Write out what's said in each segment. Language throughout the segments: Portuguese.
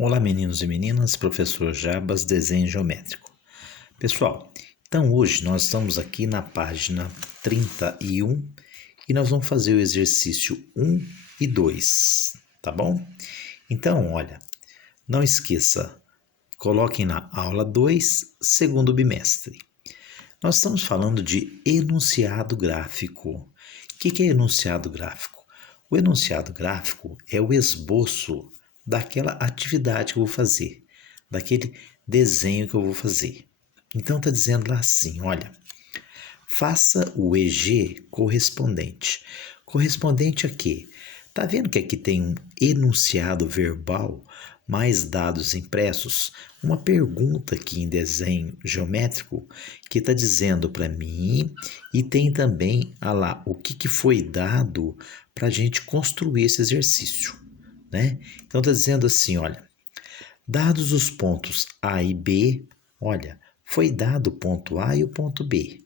Olá, meninos e meninas, professor Jabas, desenho geométrico. Pessoal, então hoje nós estamos aqui na página 31 e nós vamos fazer o exercício 1 e 2, tá bom? Então, olha, não esqueça, coloquem na aula 2, segundo bimestre. Nós estamos falando de enunciado gráfico. O que é enunciado gráfico? O enunciado gráfico é o esboço daquela atividade que eu vou fazer, daquele desenho que eu vou fazer. Então está dizendo lá assim, olha, faça o EG correspondente. Correspondente a quê? Está vendo que aqui tem um enunciado verbal mais dados impressos? Uma pergunta aqui em desenho geométrico que está dizendo para mim e tem também, lá, o que foi dado para a gente construir esse exercício, né? Então está dizendo assim, olha, dados os pontos A e B, olha, foi dado o ponto A e o ponto B.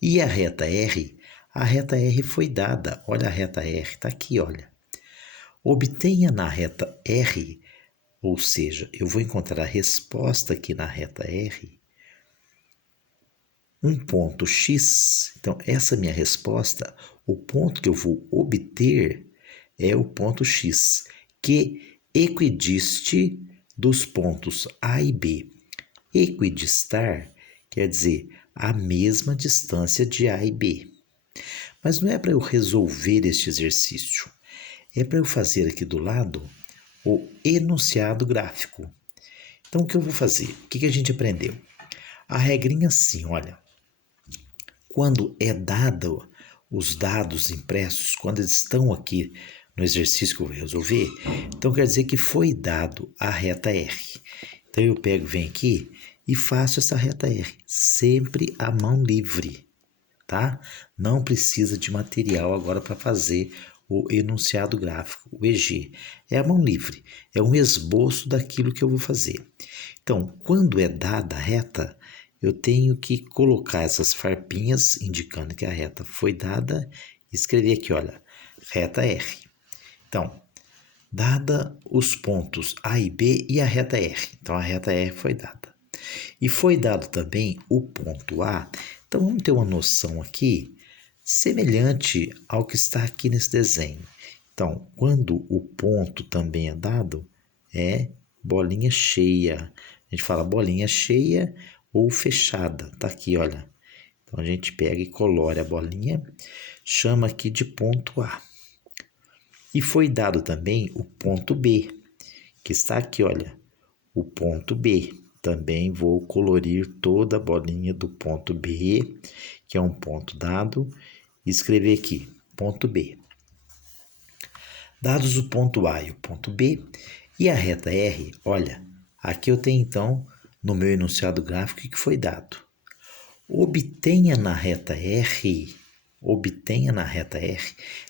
E a reta R? A reta R foi dada. Olha a reta R, está aqui, olha. Obtenha na reta R, ou seja, eu vou encontrar a resposta aqui na reta R, um ponto X. Então, essa é a minha resposta. O ponto que eu vou obter é o ponto X, que equidiste dos pontos A e B. Equidistar quer dizer a mesma distância de A e B. Mas não é para eu resolver este exercício, é para eu fazer aqui do lado o enunciado gráfico. Então, o que eu vou fazer? O que a gente aprendeu? A regrinha assim, olha, quando é dado os dados impressos, quando eles estão aqui no exercício que eu vou resolver, então quer dizer que foi dado a reta R. Então, eu pego, venho aqui e faço essa reta R, sempre à mão livre, tá? Não precisa de material agora para fazer o enunciado gráfico, o EG. É a mão livre, é um esboço daquilo que eu vou fazer. Então, quando é dada a reta, eu tenho que colocar essas farpinhas indicando que a reta foi dada e escrever aqui, olha, reta R. Então, dada os pontos A e B e a reta R. Então, a reta R foi dada. E foi dado também o ponto A. Então, vamos ter uma noção aqui semelhante ao que está aqui nesse desenho. Então, quando o ponto também é dado, é bolinha cheia. A gente fala bolinha cheia ou fechada. Tá aqui, olha. Então, a gente pega e colore a bolinha, chama aqui de ponto A. E foi dado também o ponto B, que está aqui, olha, o ponto B. Também vou colorir toda a bolinha do ponto B, que é um ponto dado, e escrever aqui, ponto B. Dados o ponto A e o ponto B e a reta R, olha, aqui eu tenho então, no meu enunciado gráfico, o que foi dado. Obtenha na reta R,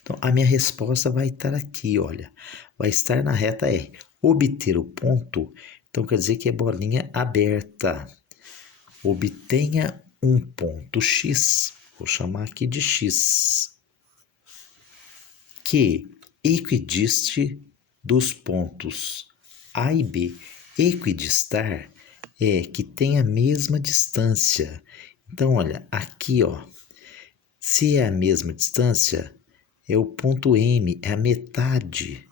então a minha resposta vai estar aqui, olha, vai estar na reta R. Obter o ponto, então quer dizer que é bolinha aberta. Obtenha um ponto X, vou chamar aqui de X, que equidiste dos pontos A e B. Equidistar é que tem a mesma distância. Então, olha, aqui, ó, se é a mesma distância, é o ponto M, é a metade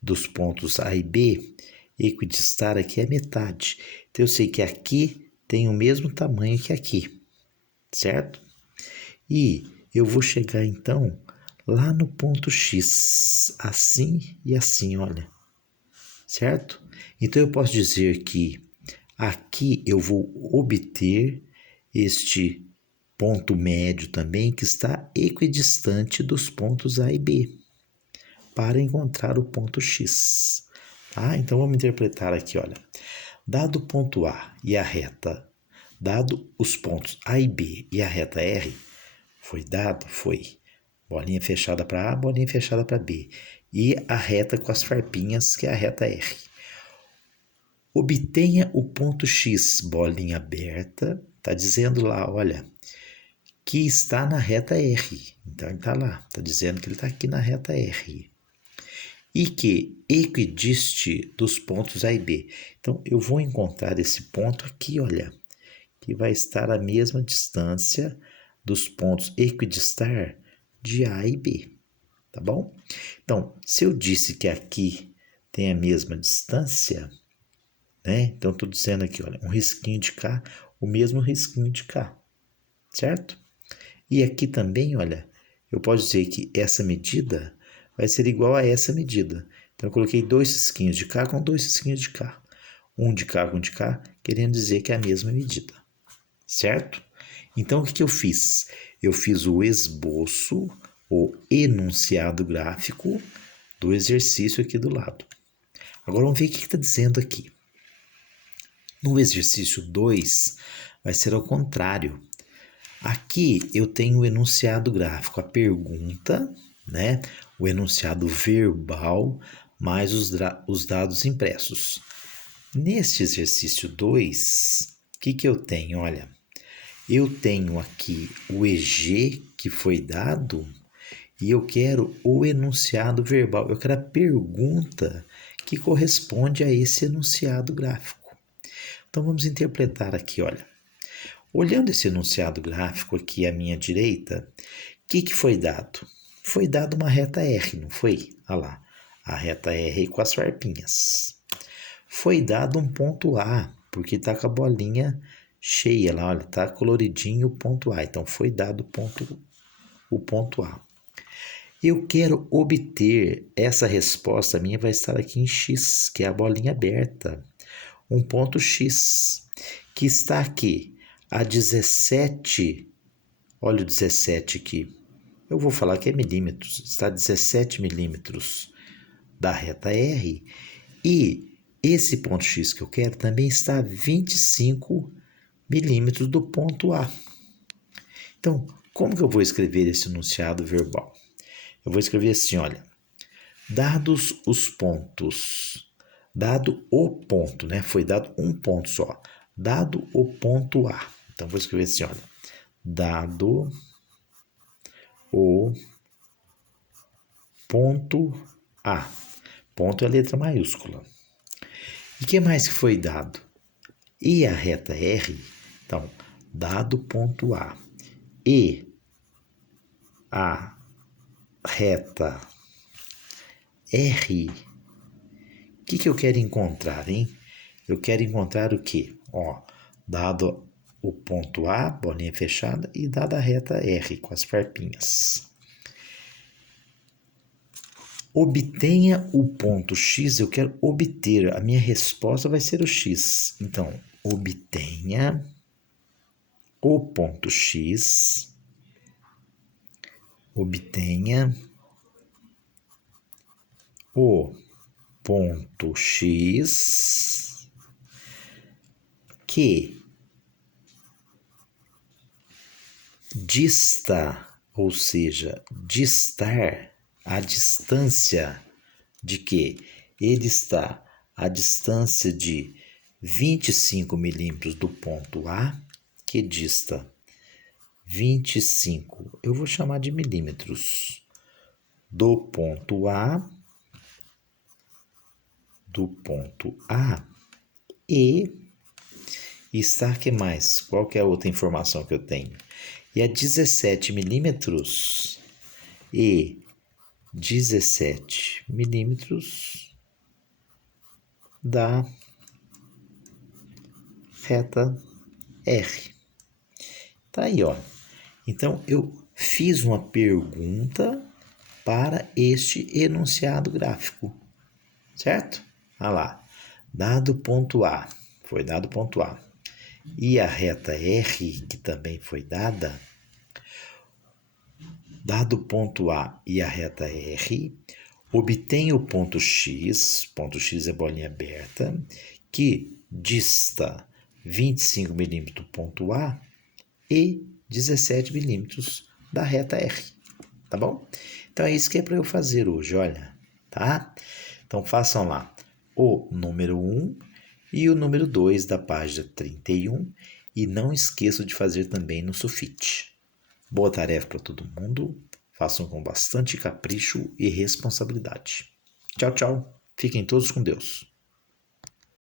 dos pontos A e B. Equidistar aqui é metade. Então, eu sei que aqui tem o mesmo tamanho que aqui, certo? E eu vou chegar, então, lá no ponto X, assim e assim, olha, certo? Então, eu posso dizer que aqui eu vou obter este ponto médio também, que está equidistante dos pontos A e B, para encontrar o ponto X. Tá? Então, vamos interpretar aqui, olha, dado o ponto A e a reta, dado os pontos A e B e a reta R, foi dado, foi bolinha fechada para A, bolinha fechada para B. E a reta com as farpinhas, que é a reta R. Obtenha o ponto X, bolinha aberta, está dizendo lá, olha, que está na reta R. Então, ele está lá, está dizendo que ele está aqui na reta R. e que equidiste dos pontos A e B. Então, eu vou encontrar esse ponto aqui, olha, que vai estar à mesma distância dos pontos equidistar de A e B, tá bom? Então, se eu disse que aqui tem a mesma distância, né? Então, estou dizendo aqui, olha, um risquinho de cá, o mesmo risquinho de cá, certo? E aqui também, olha, eu posso dizer que essa medida vai ser igual a essa medida. Então, eu coloquei 2 risquinhos de cá com 2 risquinhos de cá. Um de cá com um de cá, querendo dizer que é a mesma medida, certo? Então, o que eu fiz? Eu fiz o esboço, o enunciado gráfico do exercício aqui do lado. Agora, vamos ver o que está dizendo aqui. No exercício 2, vai ser ao contrário. Aqui eu tenho o enunciado gráfico, a pergunta, né? O enunciado verbal, mais os dados impressos. Neste exercício 2, o que eu tenho? Olha, eu tenho aqui o EG que foi dado e eu quero o enunciado verbal. Eu quero a pergunta que corresponde a esse enunciado gráfico. Então vamos interpretar aqui, olha. Olhando esse enunciado gráfico aqui à minha direita, o que foi dado? Foi dado uma reta R, não foi? Olha lá, a reta R com as farpinhas. Foi dado um ponto A, porque está com a bolinha cheia lá, olha, está coloridinho o ponto A. Então, foi dado o ponto A. Eu quero obter essa resposta minha, vai estar aqui em X, que é a bolinha aberta. Um ponto X, que está aqui a 17, olha o 17 aqui, eu vou falar que é milímetros, está a 17 milímetros da reta R, e esse ponto X que eu quero também está a 25 milímetros do ponto A. Então, como que eu vou escrever esse enunciado verbal? Eu vou escrever assim, olha, dados os pontos, dado o ponto, né? Foi dado um ponto só, dado o ponto A. Então, vou escrever assim, olha, dado o ponto A. Ponto é a letra maiúscula. E o que mais que foi dado? E a reta R, então, dado o ponto A e a reta R, o que eu quero encontrar, hein? Eu quero encontrar o quê? Ó, dado o ponto A, bolinha fechada, e dada a reta R com as farpinhas. Obtenha o ponto X, eu quero obter, a minha resposta vai ser o X. Então, obtenha o ponto X, obtenha o ponto X que dista, ou seja, distar a distância de que ele está a distância de 25 milímetros do ponto A, que dista 25, eu vou chamar de milímetros, do ponto A, e está, que mais? Qual que é a outra informação que eu tenho? E a 17 milímetros e 17 milímetros da reta R. Tá aí, ó. Então, eu fiz uma pergunta para este enunciado gráfico, certo? Olha lá, dado ponto A, foi dado ponto A, e a reta R, que também foi dada, dado ponto A e a reta R, obtenha o ponto X é bolinha aberta, que dista 25 milímetros do ponto A e 17 milímetros da reta R, tá bom? Então é isso que é para eu fazer hoje, olha, tá? Então façam lá o número 1 e o número 2 da página 31 e não esqueçam de fazer também no sulfite. Boa tarefa para todo mundo, façam com bastante capricho e responsabilidade. Tchau, tchau. Fiquem todos com Deus.